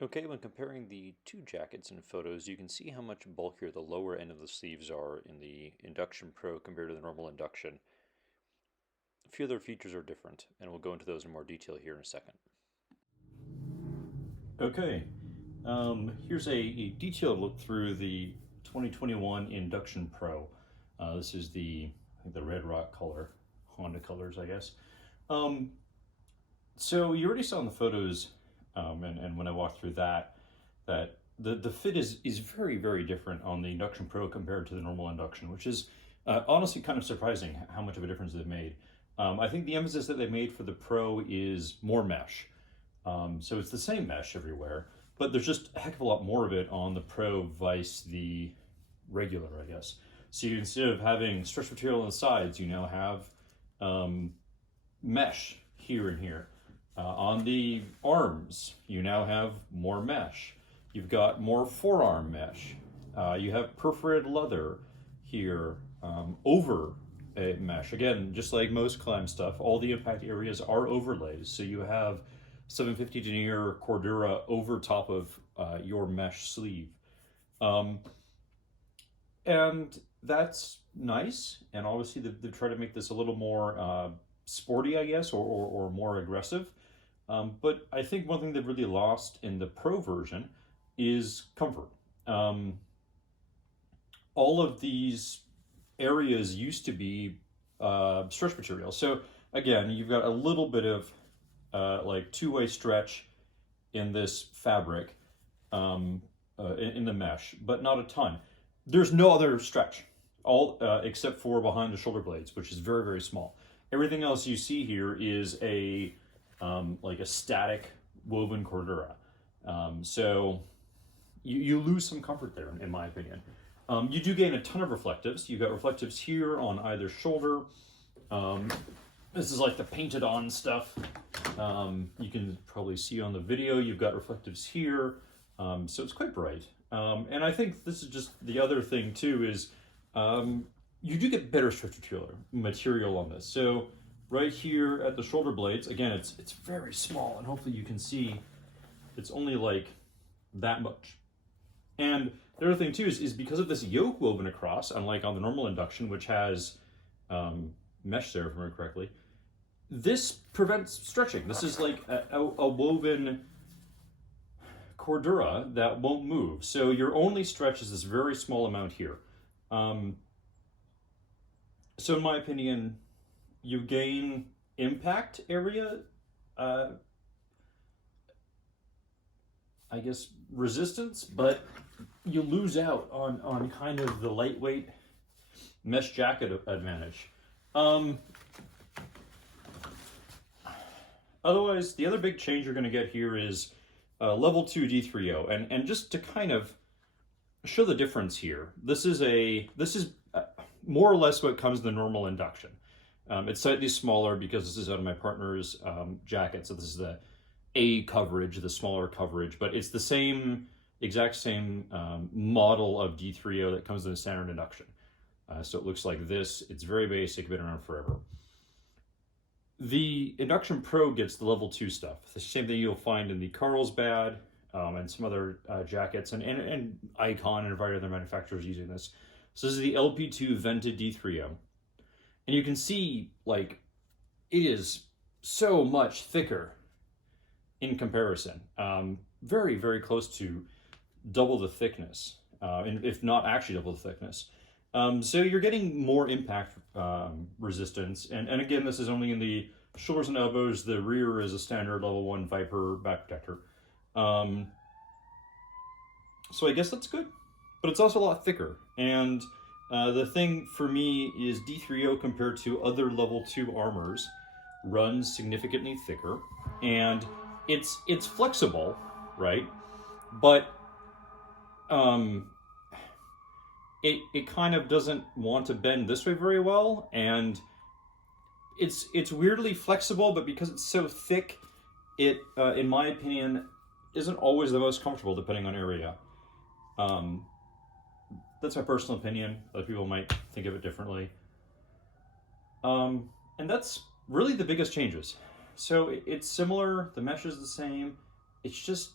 Okay, when comparing the two jackets in photos, you can see how much bulkier the lower end of the sleeves are in the Induction Pro compared to the normal Induction. A few other features are different, and we'll go into those in more detail here in a second. Okay, here's a detailed look through the 2021 Induction Pro. This is I think the Red Rock color, Honda colors, I guess. Um, so you already saw in the photos, and when I walked through that the fit is very different on the Induction Pro compared to the normal Induction, which is honestly kind of surprising how much of a difference they've made. I think the emphasis that they made for the Pro is more mesh. So it's the same mesh everywhere, but there's just a heck of a lot more of it on the Pro vice the regular, I guess. So you, instead of having stretch material on the sides, you now have mesh here and here. On the arms, you now have more mesh. You've got more forearm mesh. You have perforated leather here over a mesh. Again, just like most Klim stuff, all the impact areas are overlays. So you have 750 denier Cordura over top of your mesh sleeve. And that's nice. And obviously they've tried to make this a little more sporty, I guess, or more aggressive. But I think one thing they've really lost in the Pro version is comfort. All of these areas used to be stretch material. So again, you've got a little bit of like two-way stretch in this fabric in the mesh, but not a ton. There's no other stretch, all except for behind the shoulder blades, which is very small. Everything else you see here is a like a static woven Cordura. So you lose some comfort there, in my opinion. You do gain a ton of reflectives. You've got reflectives here on either shoulder. This is like the painted on stuff. You can probably see on the video, you've got reflectives here. So it's quite bright. And I think this is just the other thing too is you do get better stretch material on this. So right here at the shoulder blades, again, it's very small, and hopefully you can see it's only like that much. And the other thing too is because of this yoke woven across, unlike on the normal Induction, which has mesh there, if I remember correctly, this prevents stretching. This is like a woven Cordura that won't move. So your only stretch is this very small amount here. So in my opinion, you gain impact area, I guess resistance, but you lose out on kind of the lightweight mesh jacket advantage. Otherwise, the other big change you're going to get here is level 2 D3O, and just to kind of show the difference here, this is more or less what comes in the normal Induction. It's slightly smaller because this is out of my partner's jacket, so this is the A coverage, the smaller coverage, but it's the exact same model of D3O that comes in the standard Induction. So it looks like this. It's very basic, been around forever. The Induction Pro gets the level 2 stuff. The same thing you'll find in the Carlsbad and some other jackets, and Icon and a variety of other manufacturers using this. So this is the LP2 vented D3O. And you can see, like, it is so much thicker in comparison. Very close to double the thickness, and if not actually double the thickness. So you're getting more impact resistance, and again, this is only in the shoulders and elbows. The rear is a standard level 1 Viper back protector. So I guess that's good, but it's also a lot thicker. And the thing for me is D3O compared to other level 2 armors runs significantly thicker, and it's flexible, right? But it kind of doesn't want to bend this way very well, and it's weirdly flexible, but because it's so thick, it in my opinion isn't always the most comfortable depending on area. That's my personal opinion. Other people might think of it differently. And that's really the biggest changes. So it's similar, the mesh is the same, it's just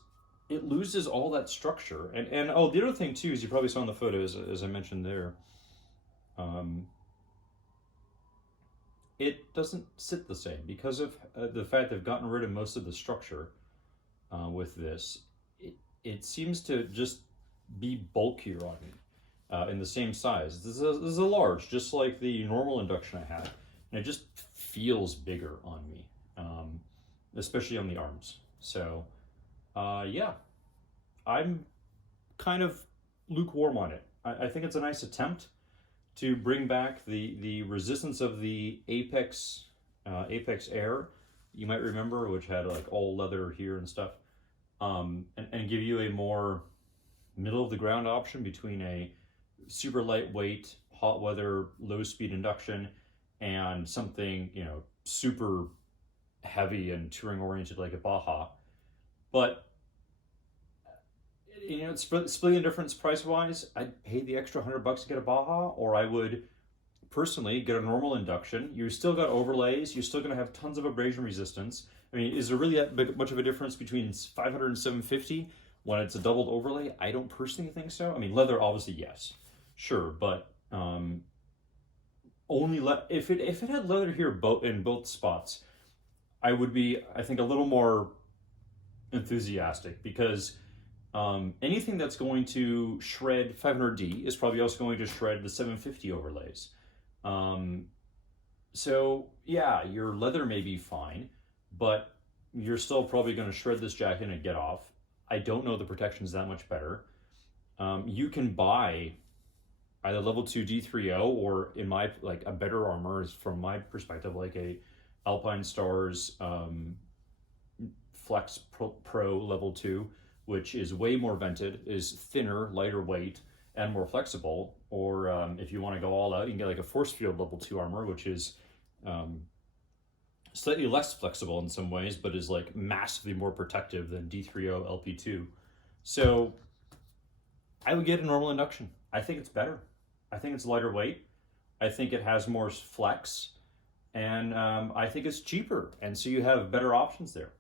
it loses all that structure. And oh, the other thing too is you probably saw in the photos, as I mentioned there, um, it doesn't sit the same because of the fact they've gotten rid of most of the structure with this. It seems to just be bulkier on me in the same size. This is a large, just like the normal induction I had, and it just feels bigger on me, especially on the arms. So, yeah, I'm kind of lukewarm on it. I think it's a nice attempt to bring back the resistance of the Apex Air. You might remember, which had like all leather here and stuff, and give you a more middle of the ground option between a super lightweight, hot weather, low speed induction and something, super heavy and touring oriented like a Baja. But it's splitting the difference price wise. I'd pay the extra $100 to get a Baja, or I would personally get a normal induction. You still got overlays. You're still going to have tons of abrasion resistance. I mean, is there really that much of a difference between 500 and 750 when it's a doubled overlay? I don't personally think so. I mean, leather, obviously, yes, sure, but if it had leather here in both spots, I would be, I think, a little more enthusiastic because anything that's going to shred 500D is probably also going to shred the 750 overlays. So yeah, your leather may be fine, but you're still probably going to shred this jacket and get off. I don't know the protection's that much better. You can buy either level 2 D30 or in my, like a better armor is from my perspective, like a Alpine Stars Flex Pro level 2, which is way more vented, is thinner, lighter weight, and more flexible. Or if you want to go all out, you can get like a Force Field level 2 armor, which is slightly less flexible in some ways, but is like massively more protective than D30 LP2. So I would get a normal induction. I think it's better. I think it's lighter weight. I think it has more flex, and I think it's cheaper. And so you have better options there.